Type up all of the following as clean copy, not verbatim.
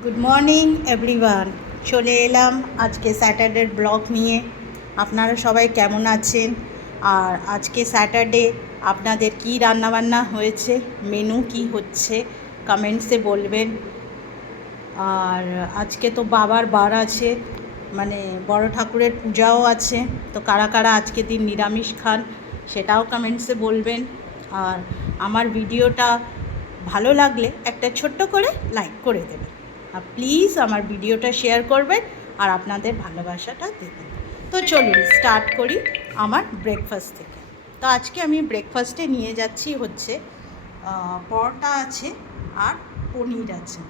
Good morning everyone, চলে এলাম আজকে স্যাটারডের ব্লগ নিয়ে। আপনারা সবাই কেমন আছেন? আর আজকে স্যাটারডে আপনাদের কি রান্নাবান্না হয়েছে, মেনু কি হচ্ছে কমেন্টসে বলবেন। আর আজকে তো বাবার বার আছে, মানে বড় ঠাকুরের পূজাও আছে, তো কারা কারা আজকে দিন নিরামিষ খান সেটাও কমেন্টসে বলবেন। আর আমার ভিডিওটা ভালো লাগলে একটা ছোট্ট করে লাইক করে দেবেন, আর প্লিজ আমার ভিডিওটা শেয়ার করবেন আর আপনাদের ভালোবাসাটা দেবেন। তো চলুন স্টার্ট করি আমার ব্রেকফাস্ট থেকে। তো আজকে আমি ব্রেকফাস্টে নিয়ে যাচ্ছি হচ্ছে পরোটা আছে আর পনির আছে,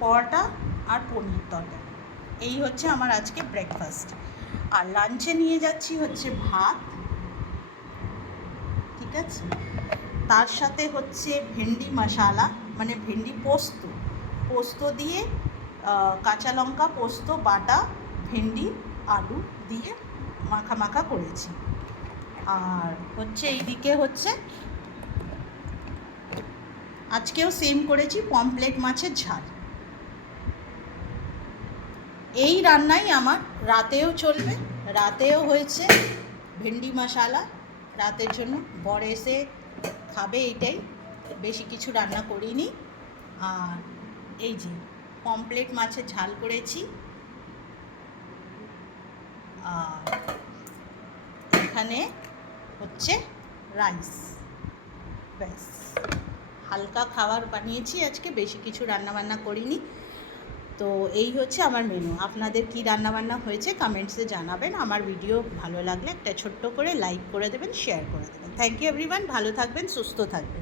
পরোটা আর পনির তরকারি। এই হচ্ছে আমার আজকে ব্রেকফাস্ট। আর লাঞ্চে নিয়ে যাচ্ছি হচ্ছে ভাত, ঠিক আছে, তার সাথে হচ্ছে ভেন্ডি মশালা, মানে ভেন্ডি পোস্ত, পোস্ত দিয়ে কাঁচা লঙ্কা পোস্ত বাটা, ভেন্ডি আলু দিয়ে মাখা মাখা করেছি। আর হচ্ছে এইদিকে হচ্ছে আজকেও সেম করেছি পমফ্রেট মাছের ঝাল। এই রান্নাই আমার রাতেও চলবে, রাতেও হয়েছে ভেন্ডি মশালা রাতের জন্য, বর এসে খাবে, এইটাই, বেশি কিছু রান্না করিনি। আর এই যে পমফ্রেট মাছের ঝাল করেছি, আর এখানে হচ্ছে রাইস, ব্যাস হালকা খাবার বানিয়েছি আজকে, বেশি কিছু রান্নাবান্না করিনি। তো এই হচ্ছে আমার মেনু। আপনাদের কি রান্নাবান্না হয়েছে কমেন্টসে জানাবেন। আমার ভিডিও ভালো লাগলে একটা ছোট্ট করে লাইক করে দেবেন, শেয়ার করে দেবেন। থ্যাংক ইউ এভরিওয়ান, ভালো থাকবেন, সুস্থ থাকবেন।